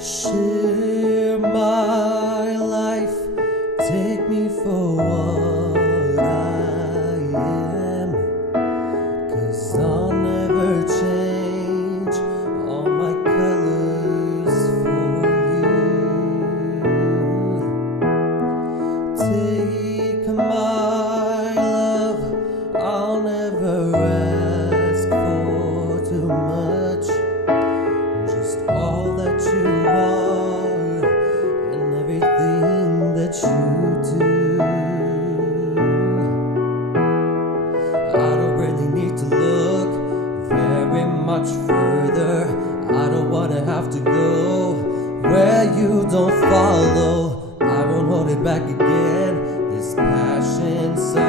Share my life, take me for what I am, 'cause I'll never change all my colors for you. Take my love, I'll never ask for too much, just all that you are and everything that you do. I don't really need to look very much further. I don't wanna have to go where you don't follow. I won't hold it back again. This passion inside